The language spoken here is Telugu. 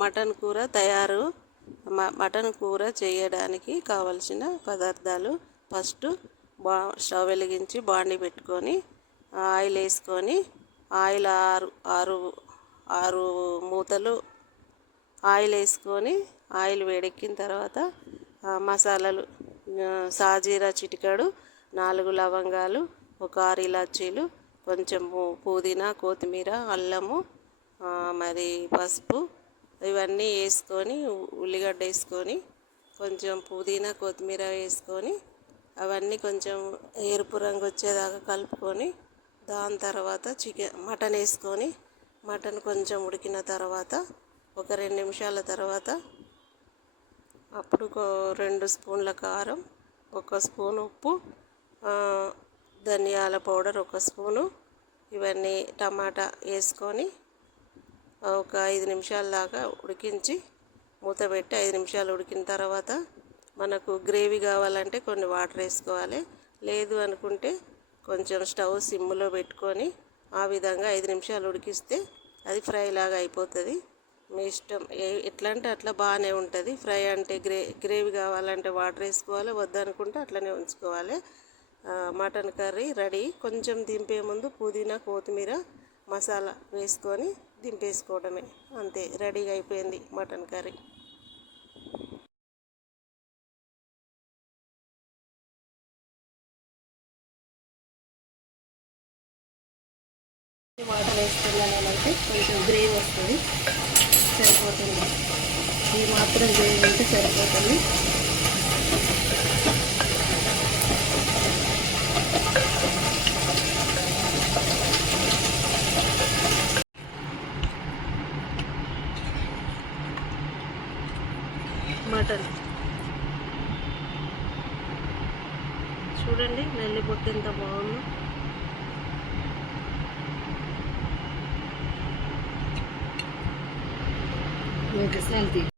మటన్ కూర తయారు. మటన్ కూర చేయడానికి కావలసిన పదార్థాలు: ఫస్ట్ స్టవ్ వెలిగించి బాండి పెట్టుకొని ఆయిల్ వేసుకొని, ఆయిల్ ఆరు మూతలు ఆయిల్ వేసుకొని, ఆయిల్ వేడెక్కిన తర్వాత మసాలాలు: సాజీరా చిటికెడు, 4 లవంగాలు, ఒక 6 ఇలాచీలు, కొంచెం పుదీనా, కొత్తిమీర, అల్లము, మరి పసుపు ఇవన్నీ వేసుకొని, ఉల్లిగడ్డ వేసుకొని, కొంచెం పుదీనా కొత్తిమీర వేసుకొని, అవన్నీ కొంచెం ఎరుపు రంగు వచ్చేదాకా కలుపుకొని, దాని తర్వాత మటన్ వేసుకొని, మటన్ కొంచెం ఉడికిన తర్వాత ఒక 2 నిమిషాల తర్వాత అప్పుడు 2 స్పూన్ల కారం, 1 స్పూన్ ఉప్పు, ధనియాల పౌడర్ 1 స్పూను, ఇవన్నీ టమాటా వేసుకొని ఒక 5 నిమిషాల దాకా ఉడికించి మూత పెట్టి 5 నిమిషాలు ఉడికిన తర్వాత మనకు గ్రేవీ కావాలంటే కొన్ని వాటర్ వేసుకోవాలి. లేదు అనుకుంటే కొంచెం స్టవ్ సిమ్లో పెట్టుకొని ఆ విధంగా 5 నిమిషాలు ఉడికిస్తే అది ఫ్రై లాగా అయిపోతుంది. మీ ఇష్టం, ఎట్లా అంటే అట్లా బాగానే ఉంటుంది. ఫ్రై అంటే గ్రేవీ కావాలంటే వాటర్ వేసుకోవాలి, వద్దనుకుంటే అట్లనే ఉంచుకోవాలి. Mutton curry ready. కొంచెం దింపే ముందు పుదీనా కొత్తిమీర మసాలా వేసుకొని దింపేసుకోవడమే, అంతే, రెడీగా అయిపోయింది మటన్ కర్రీ. వాటర్ వేసుకున్నా నేనైతే కొంచెం గ్రేవీ వస్తుంది, సరిపోతుంది. ఈ మాత్రం గ్రేవీ ఉంటే సరిపోతుంది. మటన్ చూడండి, నెల్లి బొట్టు ఎంత బాగుందో. స్మెల్